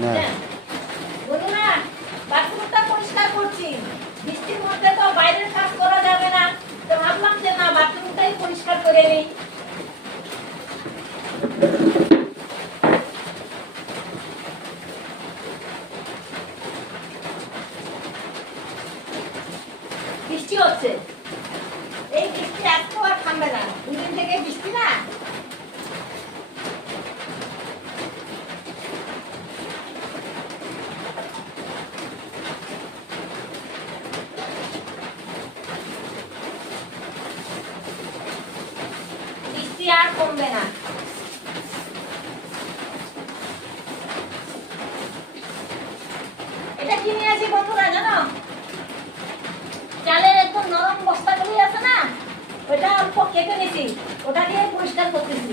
না বন্ধুরা, বাথরুমটা পরিষ্কার করছি। বৃষ্টির মধ্যে তো বাইরের কাজ করা যাবে না, তো ভাবলাম যে না, বাথরুমটাই পরিষ্কার করে নিই। বৃষ্টি হচ্ছে, এই বৃষ্টি এত আর থামবে না, দুদিন থেকে বৃষ্টি না। বৃষ্টি আর কমবে না। এটা কি নিয়ে আসি বন্ধুরা জানো? চালের একদম নরম বস্তাগুলি আছে না, ওটা অল্প কেটে নিছি, ওটা দিয়ে পরিষ্কার করতেছি।